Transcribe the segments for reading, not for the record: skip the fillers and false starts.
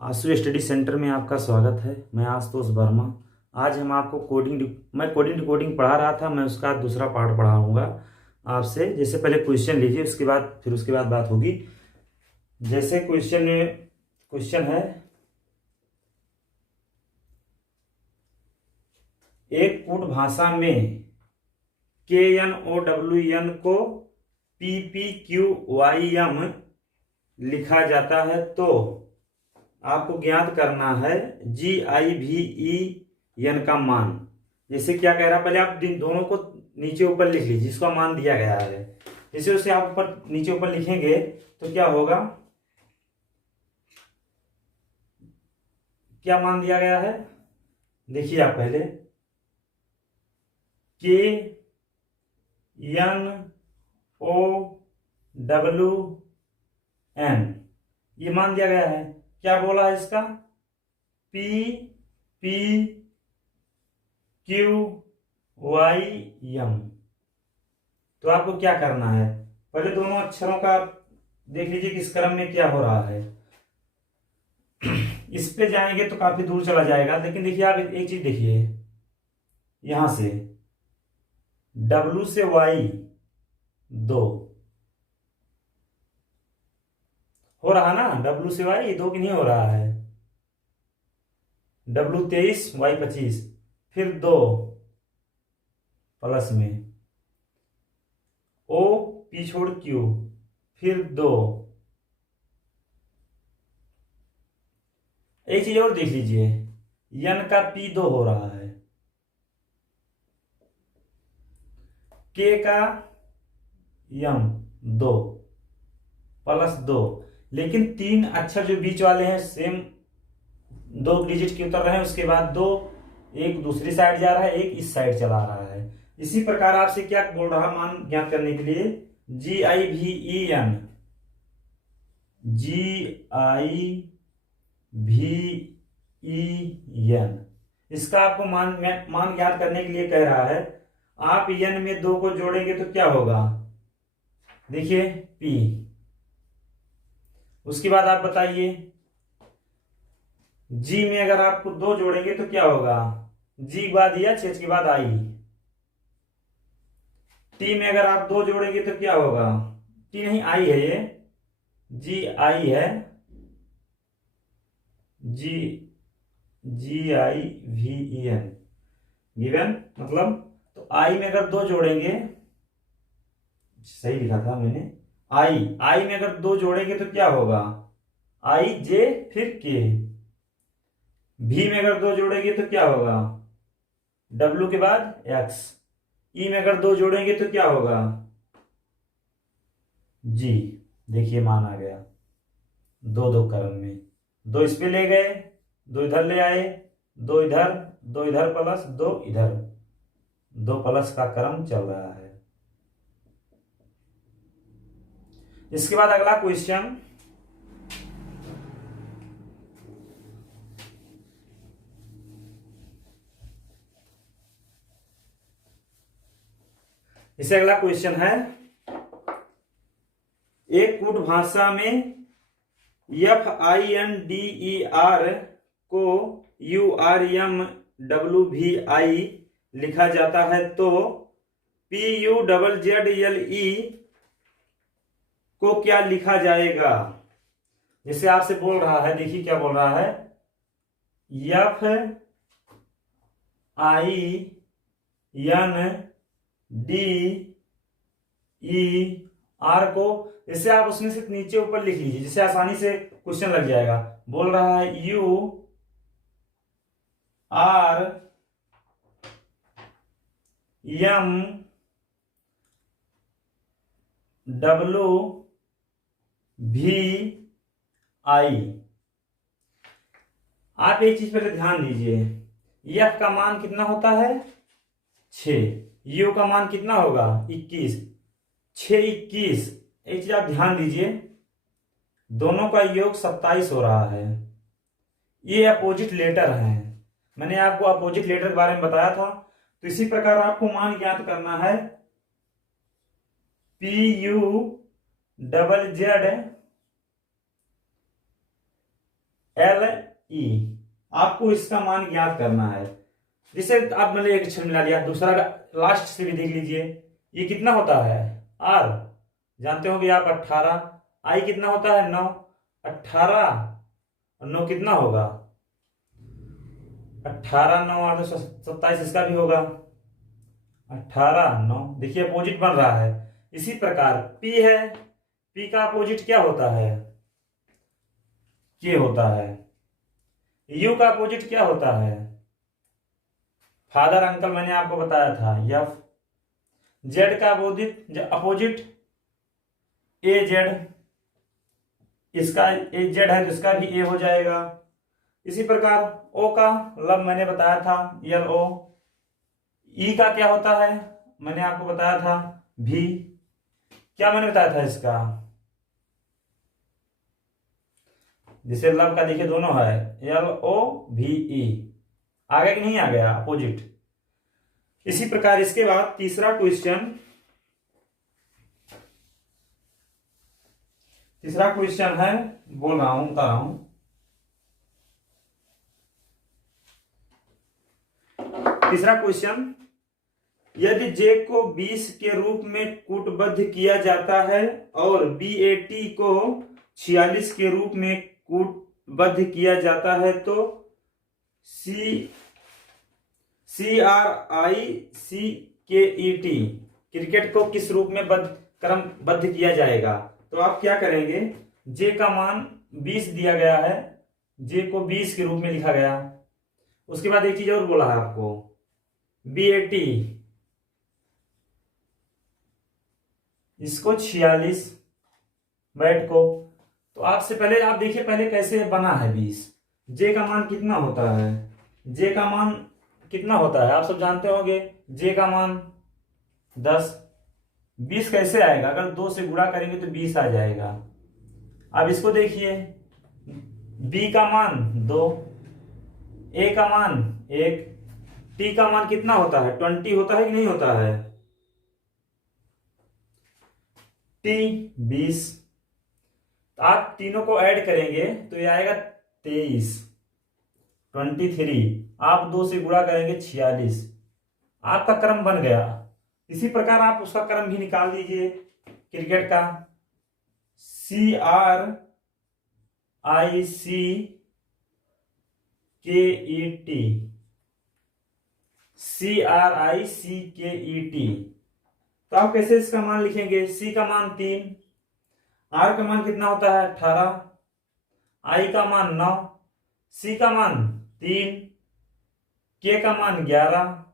आंसू study centre में आपका स्वागत है। मैं आशुतोष वर्मा। आज हम आपको मैं कोडिंग डिकोडिंग पढ़ा रहा था। मैं उसका दूसरा पार्ट पढ़ाऊंगा आपसे। जैसे पहले क्वेश्चन लीजिए, उसके बाद बात होगी। जैसे क्वेश्चन है, एक कूट भाषा में KNOWN को PPQYM लिखा जाता है, तो आपको ज्ञात करना है GIVEN का मान। जैसे क्या कह रहा है, पहले आप दोनों को नीचे ऊपर लिख लीजिए जिसका मान दिया गया है। जैसे उसे आप नीचे ऊपर लिखेंगे तो क्या होगा, क्या मान दिया गया है देखिए आप पहले। KNOWN ये मान दिया गया है। क्या बोला है इसका, PPQYM। तो आपको क्या करना है, पहले दोनों अक्षरों का देख लीजिए किस क्रम में क्या हो रहा है। इस पे जाएंगे तो काफी दूर चला जाएगा, लेकिन देखिए आप एक चीज देखिए, यहां से W से Y 2 हो रहा ना, W से Y 2 की नहीं हो रहा है। W 23 Y 25, फिर 2 प्लस में O P छोड़ Q, फिर 2। एक चीज और देख लीजिए, N का P2 हो रहा है, K का M 2 प्लस 2, लेकिन 3 अक्षर जो बीच वाले हैं सेम 2 डिजिट के उतर रहे हैं। उसके बाद 2 एक दूसरी साइड जा रहा है, एक इस साइड चला रहा है। इसी प्रकार आपसे क्या बोल रहा मान ज्ञात करने के लिए, GIVEN इसका आपको मान ज्ञात करने के लिए कह रहा है। आप N में 2 को जोड़ेंगे तो क्या होगा, देखिए P। उसके बाद आप बताइए, G में अगर आप 2 जोड़ेंगे तो क्या होगा, G के बाद H के बाद I। T में अगर आप 2 जोड़ेंगे तो क्या होगा, T नहीं I है, ये GI है, GIVEN गिवन मतलब। तो I में अगर 2 जोड़ेंगे, सही लिखा था मैंने, I में अगर 2 जोड़ेंगे तो क्या होगा, IJ फिर K। V में अगर 2 जोड़ेंगे तो क्या होगा, W के बाद X। E में अगर 2 जोड़ेंगे तो क्या होगा, G। देखिए मान आ गया 2 क्रम में। 2 इस पे ले गए, 2 इधर ले आए, 2 इधर, 2 इधर प्लस 2 इधर, 2 प्लस का क्रम चल रहा है। इसके बाद अगला क्वेश्चन, इसे अगला क्वेश्चन है, एक कूट भाषा में FINDER को URMWVI लिखा जाता है, तो PUZZLE को क्या लिखा जाएगा। जैसे आपसे बोल रहा है, देखिए क्या बोल रहा है, FINDER को, जैसे आप उसमें से नीचे ऊपर लिख लीजिए, जिससे आसानी से क्वेश्चन लग जाएगा। बोल रहा है URMWVI। आप एक चीज पहले ध्यान दीजिए, F का मान कितना होता है 6, U का मान कितना होगा 21, 6 21। एक चीज आप ध्यान दीजिए, दोनों का योग 27 हो रहा है। ये अपोजिट लेटर हैं, मैंने आपको अपोजिट लेटर के बारे में बताया था। तो इसी प्रकार आपको मान ज्ञात करना है, PUZZLE एल ई। आपको इसका मान ज्ञात करना है। जिसे आप मैंने एक अक्षर मिला लिया। दूसरा लास्ट से भी देख लीजिए, ये कितना होता है आर, जानते होंगे आप 18। आई कितना होता है 9, 18 और 9 कितना होगा 18 9 8 27, इसका भी होगा 18 9। देखिए अपोजिट बन रहा है। इसी प्रकार पी है, पी का अपोजिट क्या होता है के होता है। यू का अपोजिट क्या होता है फादर अंकल, मैंने आपको बताया था यफ। जेड का अपोजिट ए जेड, इसका ए जेड है तो इसका भी ए हो जाएगा। इसी प्रकार ओ का लब मैंने बताया था यल ओ। ई का क्या होता है मैंने आपको बताया था भी। क्या मैंने बताया था इसका, जिसे लब का देखिए दोनों है एल ओ भी ई। आ गया कि नहीं आ गया अपोजिट। इसी प्रकार इसके बाद तीसरा क्वेश्चन है, बोल रहा हूं बता रहा हूं। तीसरा क्वेश्चन, यदि जे को 20 के रूप में कूटबद्ध किया जाता है और BAT को 46 के रूप में कूटबद्ध किया जाता है तो CRICKET क्रिकेट को किस रूप में क्रमबद्ध किया जाएगा। तो आप क्या करेंगे, जे का मान 20 दिया गया है, जे को 20 के रूप में लिखा गया। उसके बाद एक चीज और बोला है आपको, BAT इसको 46 बैट को। तो आपसे पहले आप देखिए पहले कैसे बना है 20। जे का मान कितना होता है, जे का मान कितना होता है आप सब जानते होंगे। जे का मान 10। 20 कैसे आएगा, अगर 2 से गुणा करेंगे तो 20 आ जाएगा। अब इसको देखिए, बी का मान 2, ए का मान 1, टी का मान कितना होता है 20 होता है कि नहीं होता है, टी 20। तो आप तीनों को ऐड करेंगे तो ये आएगा 23, 23। आप 2 से गुणा करेंगे 46। आपका क्रम बन गया। इसी प्रकार आप उसका क्रम भी निकाल दीजिए क्रिकेट का। CRICKET। तो आप कैसे इसका मान लिखेंगे, सी का मान 3, आर का मान कितना होता है 18, आई का मान 9, सी का मान 3, के का मान 11,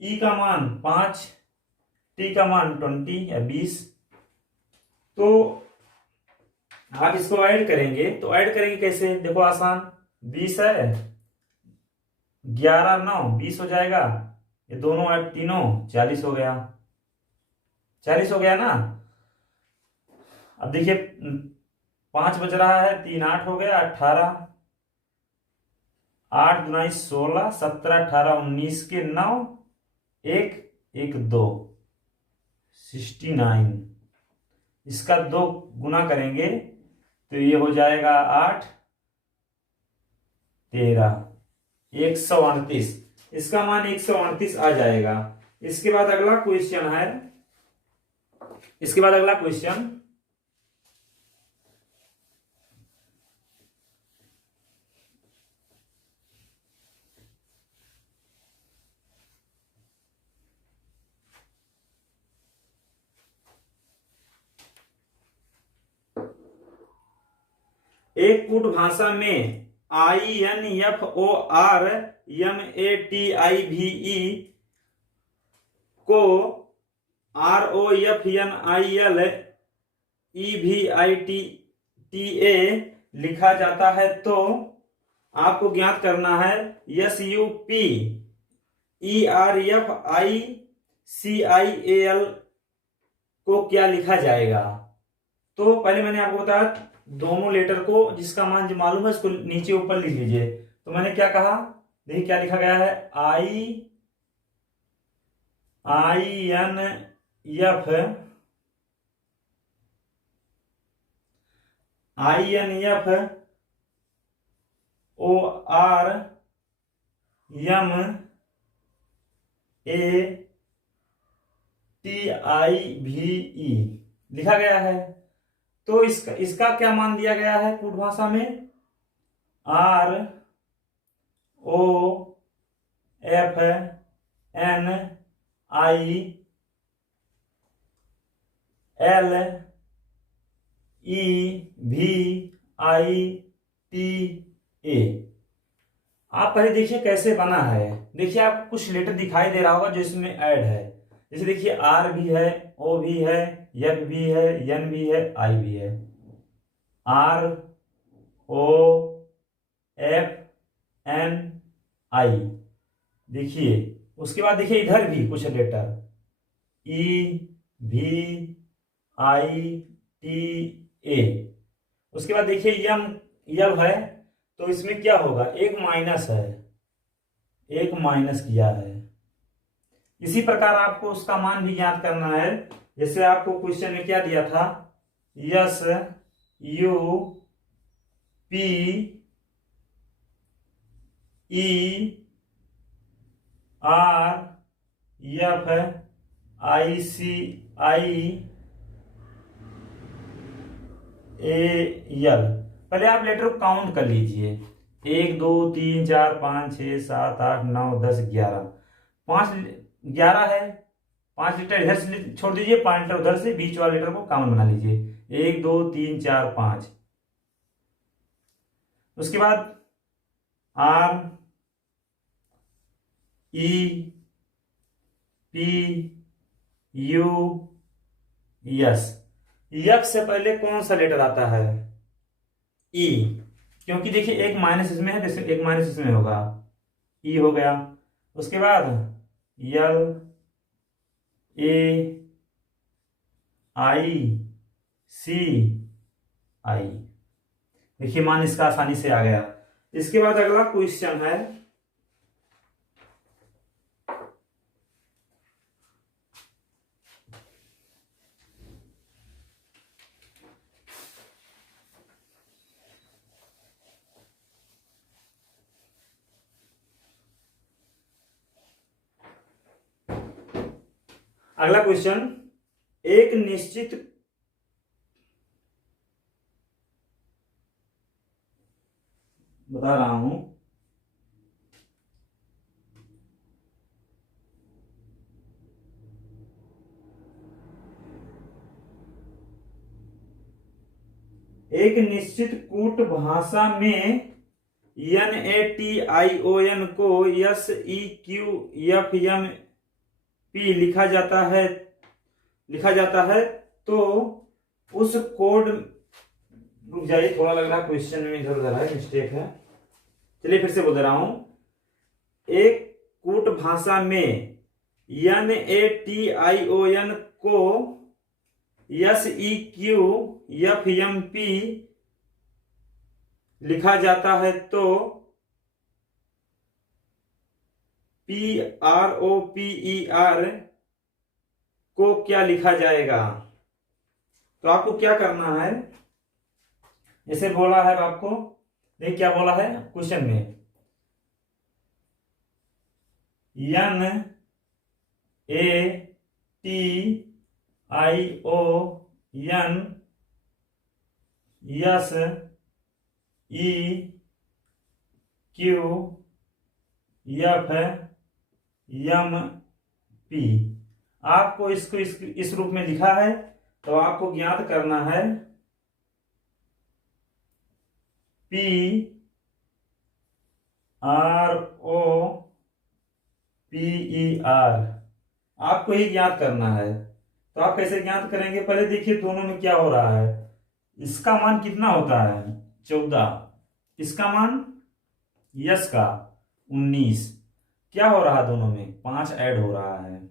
ई का मान 5, टी का मान 20 या 20। तो आप इसको ऐड करेंगे, तो ऐड करेंगे कैसे, देखो आसान, 20 है 11 9 20 हो जाएगा। ये दोनों ऐड तीनों 40 हो गया, 40 हो गया ना। अब देखिए 5 बच रहा है, 3 8 हो गया, 18, 8 दूना 16, 17 18 19 के 9 1 1 2 69। इसका 2 गुना करेंगे तो ये हो जाएगा 8 13 138। इसका मान 138 आ जाएगा। इसके बाद अगला क्वेश्चन है, इसके बाद अगला क्वेश्चन, एक कूट भाषा में INFORMATIVE को ROFNILEVITA लिखा जाता है तो आपको ज्ञात करना है SUPERFICIAL को क्या लिखा जाएगा। तो पहले मैंने आपको बताया दोनों लेटर को, जिसका मान जो मालूम है उसको नीचे ऊपर लिख लीजिए। तो मैंने क्या कहा, देखिए क्या लिखा गया है, INF लिखा गया है। तो इसका क्या मान दिया गया है कूट भाषा में? ROFNNILEVITA। आप पहले देखिए कैसे बना है। देखिए आपको कुछ लेटर दिखाई दे रहा होगा जो इसमें ऐड है। जैसे देखिए R भी है, O भी है, F भी है, N भी है, I भी है। ROFNI। देखिए उसके बाद देखिए इधर भी कुछ लेटर EVITA। उसके बाद देखिए यम है, तो इसमें क्या होगा? एक माइनस है, एक माइनस किया है। इसी प्रकार आपको उसका मान भी ज्ञात करना है। जैसे आपको क्वेश्चन में क्या दिया था? SUPERFICIAL। पहले आप लेटर को काउंट कर लीजिए। 1 2 3 4 5 6 7 8 9 10 11। 11 है। 5 लीटर इधर से छोड़ दीजिए, 5 लीटर उधर से, बीच वाले लीटर को कॉमन बना लीजिए। 1 2 3 4 5। उसके बाद REPUS। यक्स से पहले कौन सा लेटर आता है? ई, क्योंकि देखिए एक माइनस इसमें है, जैसे एक माइनस इसमें होगा, ई हो गया। उसके बाद LAICI। देखिए मान इसका आसानी से आ गया। इसके बाद अगला क्वेश्चन है, अगला क्वेश्चन, एक निश्चित बता रहा हूं, एक निश्चित कूट भाषा में NATION को SEQFMP लिखा जाता है तो उस कोड, रुक जाइए थोड़ा लग रहा है क्वेश्चन में इधर उधर है, मिस्टेक है। चलिए फिर से बोल रहा हूं, एक कूट भाषा में NATION को SEQFMP लिखा जाता है तो PROPER को क्या लिखा जाएगा? तो आपको क्या करना है, जैसे बोला है आपको, देखिए क्या बोला है क्वेश्चन में, NATION SEQFMP। आपको इसको इस रूप में लिखा है, तो आपको ज्ञात करना है PROPER। आपको ही ज्ञात करना है। तो आप कैसे ज्ञात करेंगे? पहले देखिए दोनों में क्या हो रहा है। इसका मान कितना होता है? 14। इसका मान यस का 19। क्या हो रहा है दोनों में? 5 ऐड हो रहा है।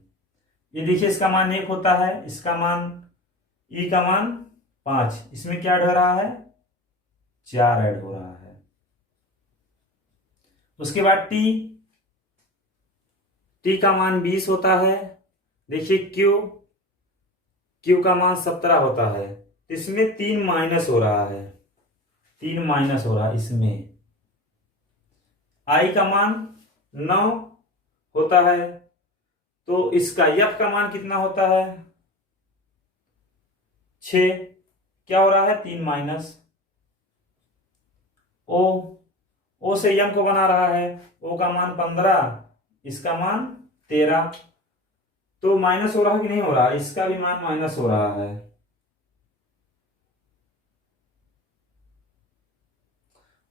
ये देखिए इसका मान 1 होता है, इसका मान ई का मान 5, इसमें क्या ऐड हो रहा है? 4 ऐड हो रहा है। उसके बाद टी का मान 20 होता है। देखिए क्यू का मान 17 होता है। इसमें 3 माइनस हो रहा है, 3 माइनस हो रहा है इसमें। आई का मान 9 होता है, तो इसका एफ का मान कितना होता है 6। क्या हो रहा है 3 माइनस ओ, ओ से यम को बना रहा है, ओ का मान 15, इसका मान 13, तो माइनस हो रहा है कि नहीं हो रहा, इसका भी मान माइनस हो रहा है।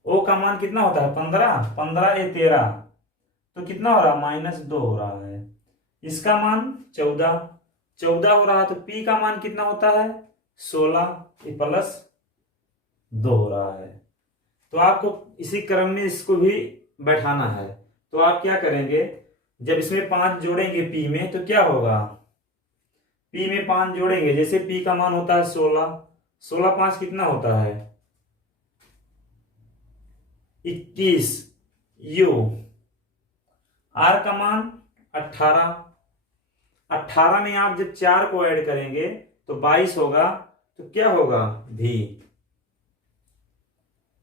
ओ का मान कितना होता है 15, 15 ए 13, तो कितना हो रहा है -2 हो रहा है। इसका मान 14, 14 हो रहा है, तो पी का मान कितना होता है 16, ये +2 हो रहा है। तो आपको इसी क्रम में इसको भी बैठाना है। तो आप क्या करेंगे, जब इसमें 5 जोड़ेंगे पी में तो क्या होगा, पी में 5 जोड़ेंगे, जैसे पी का मान होता है 16, 16 5 कितना होता है 21, यू आर का मान 18, 18 में आप जब 4 को ऐड करेंगे तो 22 होगा, तो क्या होगा भी।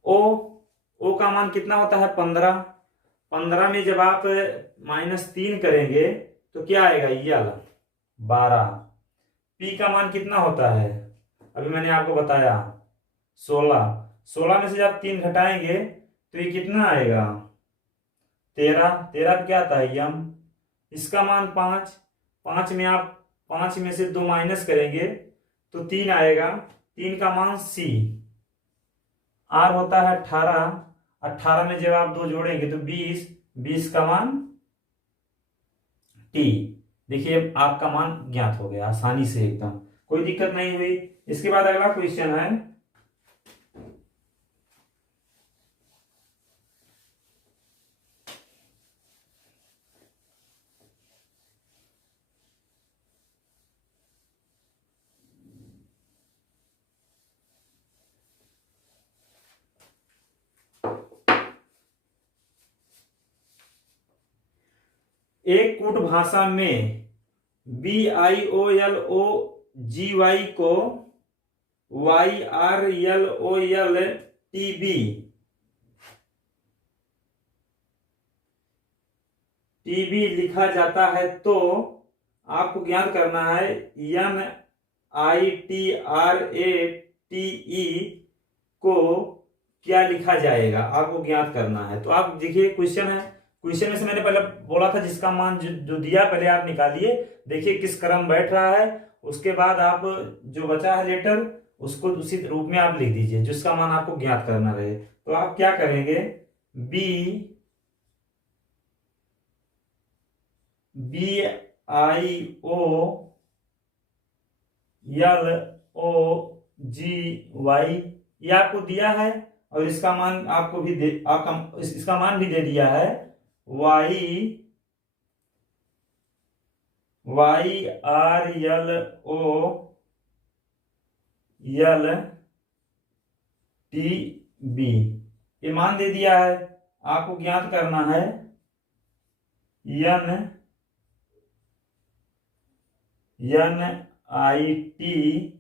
ओ, ओ का मान कितना होता है 15, 15 में जब आप -3 करेंगे तो क्या आएगा यल 12। पी का मान कितना होता है, अभी मैंने आपको बताया 16, 16 में से जब 3 घटाएंगे तो ये कितना आएगा 13, 13 क्या आता है यम, इसका मान 5, 5 में आप 5 में से 2 माइनस करेंगे तो 3 आएगा, 3 का मान सी। आर होता है 18, 18 में जब आप 2 जोड़ेंगे तो 20, 20 का मान टी। देखिए आपका मान ज्ञात हो गया आसानी से, एकदम कोई दिक्कत नहीं हुई। इसके बाद अगला क्वेश्चन है, एक कूट भाषा में BIOLOGY को YRLOLTB टीबी लिखा जाता है, तो आपको ज्ञात करना है NITRATE को क्या लिखा जाएगा, आपको ज्ञात करना है। तो आप देखिए क्वेश्चन है, क्वेश्चन में से मैंने पहले बोला था जिसका मान जो दिया पहले आप निकालिए, देखिए किस क्रम बैठ रहा है, उसके बाद आप जो बचा है लेटर उसको उसी रूप में आप लिख दीजिए जिसका मान आपको ज्ञात करना रहे। तो आप क्या करेंगे, BIOLOGY ये आपको दिया है, और इसका मान आपको भी दे, आपका इसका मान भी दे दिया है YRLOLTB ये मान दे दिया है। आपको ज्ञात करना है NITRATE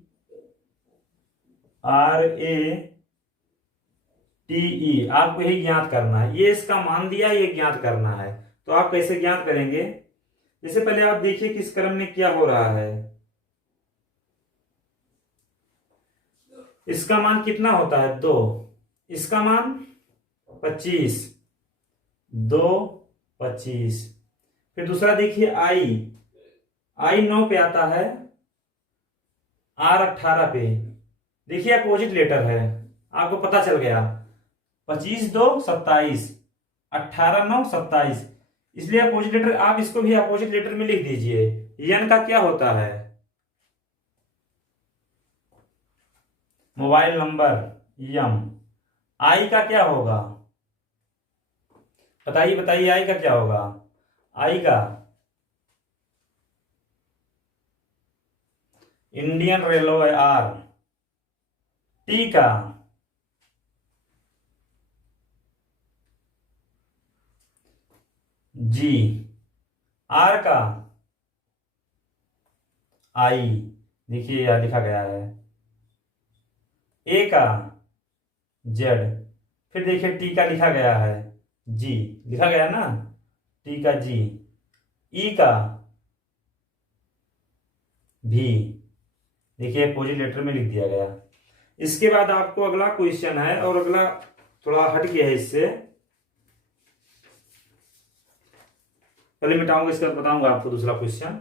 आपको यही ज्ञात करना है, ये इसका मान दिया ये ज्ञात करना है। तो आप कैसे ज्ञात करेंगे, जैसे पहले आप देखिए किस क्रम में क्या हो रहा है, इसका मान कितना होता है 2, इसका मान 25, 2 25। फिर दूसरा देखिए आई 9 पे आता है, R 18 पे, देखिए अपोजिट लेटर है, आपको पता चल गया 25 2 27, 18 9 27, इसलिए अपोजिट लेटर आप इसको भी अपोजिट लेटर में लिख दीजिए। एन का क्या होता है मोबाइल नंबर यम, आई का क्या होगा बताइए बताइए, आई का क्या होगा, आई का इंडियन रेलवे आर, टी का जी, आर का आई, देखिए यह लिखा गया है, ए का जेड, फिर देखिए टी का लिखा गया है जी लिखा गया ना, टी का जी, ई का भी, देखिए अपोजिट लेटर में लिख दिया गया। इसके बाद आपको अगला क्वेश्चन है, और अगला थोड़ा हट गया है इससे, पहले मिटाऊंगा इसके बाद बताऊंगा आपको दूसरा क्वेश्चन।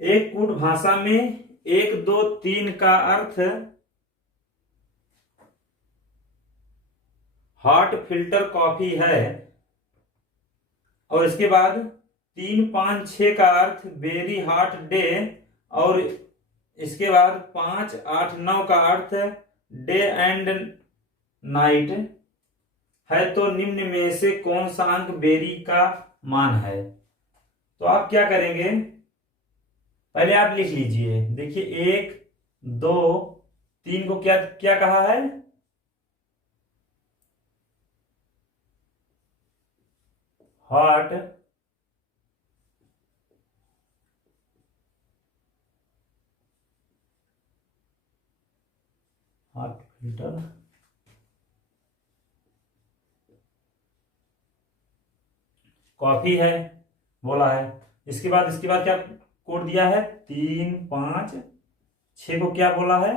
एक कूट भाषा में 1 2 3 का अर्थ हॉट फिल्टर कॉफी है, और इसके बाद 3 5 6 का अर्थ वेरी हॉट डे, और इसके बाद 5 8 9 का अर्थ डे एंड नाइट है, तो निम्न में से कौन सा अंक बेरी का मान है? तो आप क्या करेंगे, पहले आप लिख लीजिए। देखिए 1 2 3 को क्या क्या कहा है? हॉट हॉट फिल्टर कॉफी है बोला है। इसके बाद क्या कोड दिया है? 3 5 6 को क्या बोला है?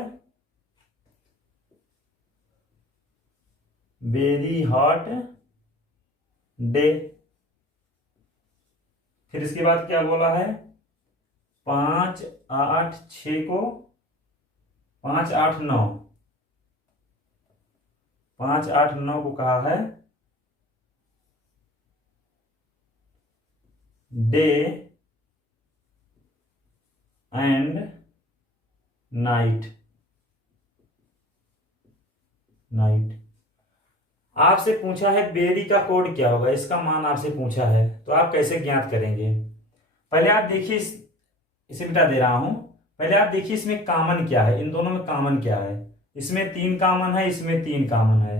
Very hot day. फिर इसके बाद क्या बोला है? 5 8 6 को 5 8 9 5 8 9 को कहा है डे एंड नाइट। आपसे पूछा है बेरी का कोड क्या होगा, इसका मान आपसे पूछा है, तो आप कैसे ज्ञात करेंगे? पहले आप देखिए, इसे मिटा दे रहा हूं। पहले आप देखिए इसमें कॉमन क्या है, इन दोनों में कॉमन क्या है। इसमें 3 कॉमन है, इसमें 3 कॉमन है।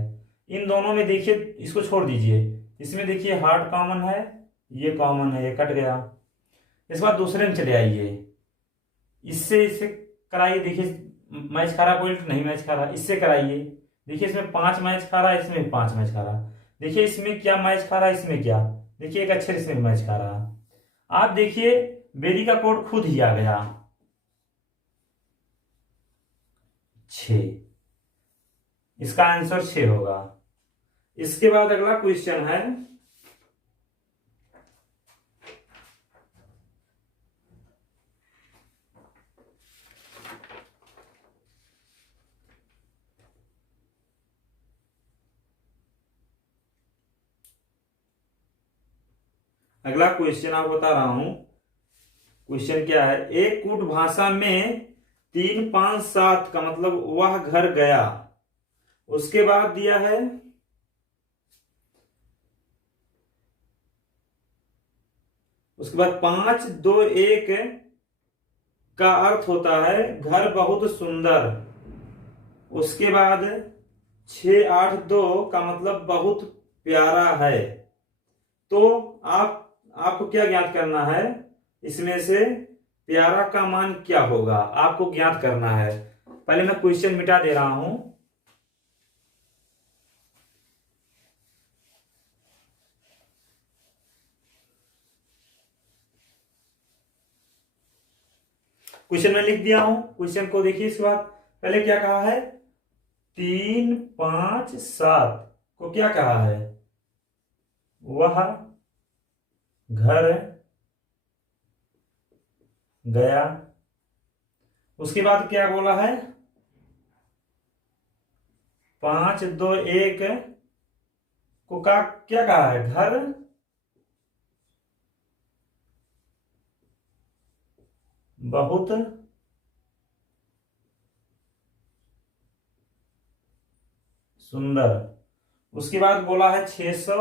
इन दोनों में देखिए, इसको छोड़ दीजिए, इसमें देखिए हार्ट कॉमन है, ये कॉमन है, ये कट गया। इस बार दूसरे में चले आइए, इससे इसे कराइए। देखिए मैच खा रहा, कोई नहीं मैच खा रहा, इससे कराइए। देखिए इसमें 5 मैच खा रहा है, इसमें 5 मैच खा रहा। देखिए इसमें क्या मैच खा रहा है, इसमें क्या, देखिए एक अक्षर इसमें मैच खा रहा। आप देखिए बेरी का कोड खुद ही आ गया 6, इसका आंसर 6 होगा। इसके बाद अगला क्वेश्चन है, अगला क्वेश्चन आपको बता रहा हूं। क्वेश्चन क्या है? एक कूट भाषा में 3 5 7 का मतलब वह घर गया। उसके बाद दिया है उसके बाद 5 2 1 का अर्थ होता है घर बहुत सुंदर। उसके बाद 6 8 2 का मतलब बहुत प्यारा है। तो आपको क्या ज्ञात करना है? इसमें से प्यारा का मान क्या होगा, आपको ज्ञात करना है। पहले मैं क्वेश्चन मिटा दे रहा हूं। क्वेश्चन में लिख दिया हूं, क्वेश्चन को देखिए। इसके बाद पहले क्या कहा है? 3 5 7 को क्या कहा है? वह घर गया। उसके बाद क्या बोला है? 5 2 1 को क्या कहा है? घर बहुत सुंदर। उसके बाद बोला है 600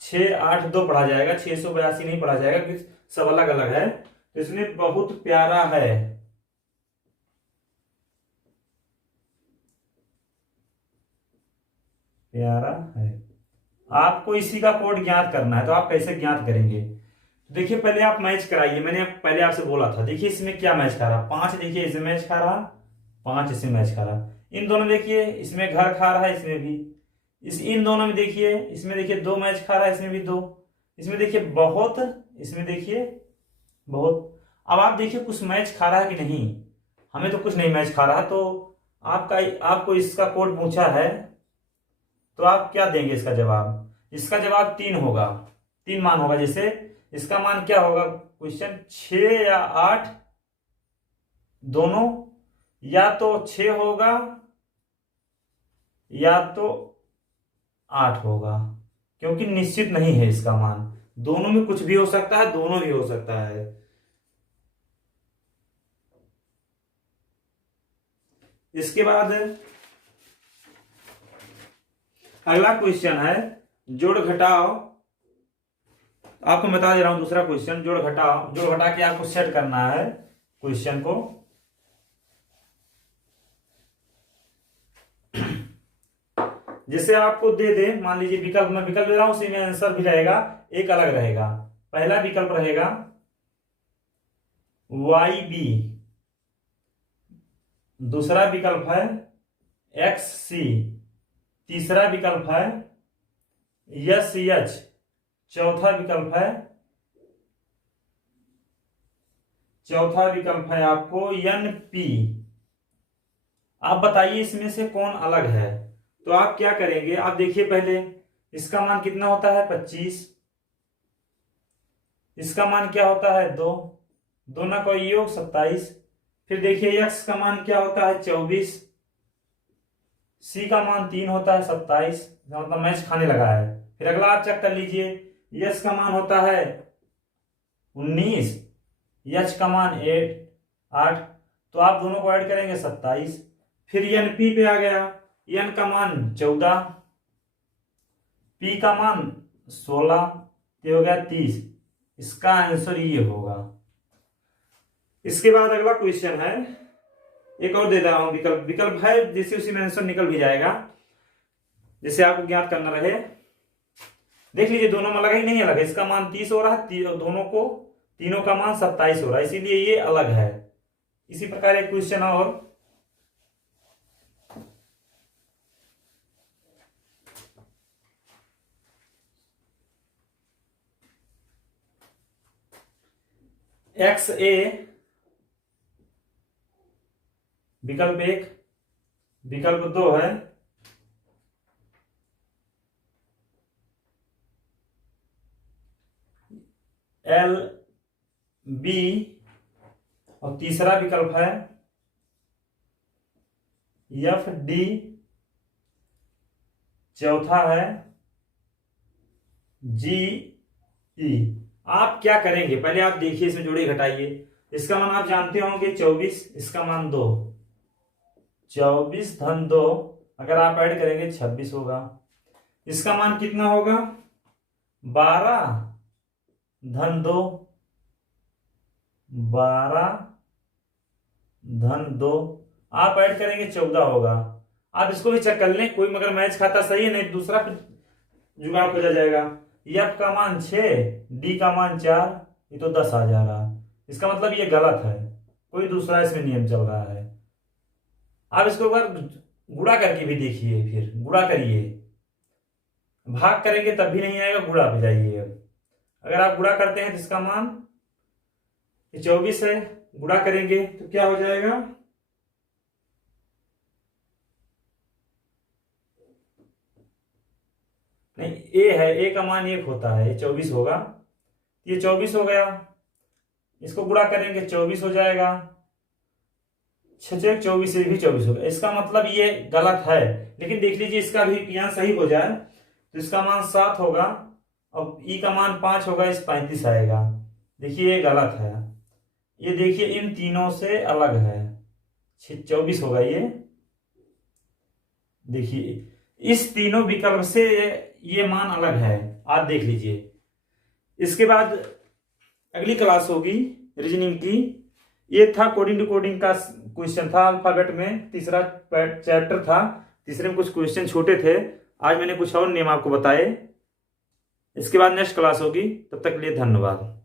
6 8 2 पढ़ा जाएगा, 682 नहीं पढ़ा जाएगा क्योंकि सब अलग अलग है। तो इसमें बहुत प्यारा है, प्यारा है। आपको इसी का कोड ज्ञात करना है। तो आप कैसे ज्ञात करेंगे? तो देखिए पहले आप मैच कराइए। मैंने पहले आपसे बोला था, देखिए इसमें क्या मैच खा रहा, 5 देखिए इसमें मैच खा रहा, 5 इसमें मैच खा रहा। इन दोनों देखिए इसमें घर खा रहा है, इसमें भी, इन दोनों में देखिए, इसमें देखिए 2 मैच खा रहा है, इसमें भी 2, इसमें देखिए बहुत, इसमें देखिए बहुत। अब आप देखिए कुछ मैच खा रहा है कि नहीं, हमें तो कुछ नहीं मैच खा रहा। तो आपको इसका कोड पूछा है, तो आप क्या देंगे इसका जवाब? इसका जवाब 3 होगा, 3 मान होगा। जैसे इसका मान क्या होगा, क्वेश्चन 6 या 8 दोनों, या तो 6 होगा या तो 8 होगा, क्योंकि निश्चित नहीं है इसका मान। दोनों में कुछ भी हो सकता है, दोनों भी हो सकता है। इसके बाद अगला क्वेश्चन है जोड़ घटाओ। आपको बता दे रहा हूं दूसरा क्वेश्चन, जोड़ घटाओ। जोड़ घटा के आपको सेट करना है क्वेश्चन को। जैसे आपको दे दे, मान लीजिए विकल्प, मैं विकल्प दे रहा हूं, उसी में आंसर भी रहेगा, एक अलग रहेगा। पहला विकल्प रहेगा YB, दूसरा विकल्प है XC, तीसरा विकल्प है SH, चौथा विकल्प है आपको NP। आप बताइए इसमें से कौन अलग है? तो आप क्या करेंगे, आप देखिए पहले इसका मान कितना होता है 25, इसका मान क्या होता है 2, दोनों का योग 27। फिर देखिए x का मान क्या होता है 24, C का मान 3 होता है 27, मतलब मैच खाने लगा है। फिर अगला आप चेक कर लीजिए, S का मान होता है 19, H का मान 8, तो आप दोनों को ऐड करेंगे 27। फिर NP पे आ गया, N का मान 14, P का मान 16, ये हो गया 30। इसका आंसर ये होगा। इसके बाद अगला क्वेश्चन है, एक और दे रहा हूं विकल्प है, जैसे उसी में आंसर निकल भी जाएगा, जैसे आपको ज्ञात करना रहे। देख लीजिए दोनों में अलग ही नहीं अलग है, इसका मान 30 हो रहा है, दोनों को तीनों का मान 27 हो रहा है, इसीलिए ये अलग है। इसी प्रकार एक क्वेश्चन और, XA विकल्प 1, विकल्प 2 है LB, और तीसरा विकल्प है FD, चौथा है GE। आप क्या करेंगे, पहले आप देखिए इसमें जोड़े घटाइए। इसका मान आप जानते होंगे 24, इसका मान 2, 24 धन 2, अगर आप ऐड करेंगे 26 होगा। इसका मान कितना होगा 12 धन 2, 12 धन 2, आप ऐड करेंगे 14 होगा। आप इसको भी चेक कर लें, कोई मगर मैच खाता सही है, नहीं दूसरा जुगाड़ हो जाएगा। F का मान 6, D का मान 4, ये तो 10 आ जा रहा। इसका मतलब ये गलत है, कोई दूसरा इसमें नियम चल रहा है। आप इसको एक बार गुणा करके भी देखिए, फिर गुणा करिए, भाग करेंगे तब भी नहीं आएगा, गुणा पे जाइए। अगर आप गुणा करते हैं तो इसका मान 24 है, गुणा करेंगे तो क्या हो जाएगा, नहीं A है, A का मान 1 होता है, 24 होगा, ये 24 हो गया। इसको गुणा करेंगे 24 हो जाएगा, 6 24, ये भी 24 होगा। इसका मतलब ये गलत है, लेकिन देख लीजिए इसका भी यहाँ सही हो जाए तो इसका मान 7 होगा, और E का मान 5 होगा, इस 35 आएगा। देखिए ये गलत है, ये देखिए इन तीनों से अलग है, 24 होगा ये। देखिए इस तीनों विकल्प से ये मान अलग है, आप देख लीजिए। इसके बाद अगली क्लास होगी रीजनिंग की, ये था कोडिंग टू कोडिंग का क्वेश्चन था, अल्फाबेट में तीसरा चैप्टर था, तीसरे में कुछ क्वेश्चन छोटे थे। आज मैंने कुछ और नियम आपको बताए। इसके बाद नेक्स्ट क्लास होगी, तब तक के लिए धन्यवाद।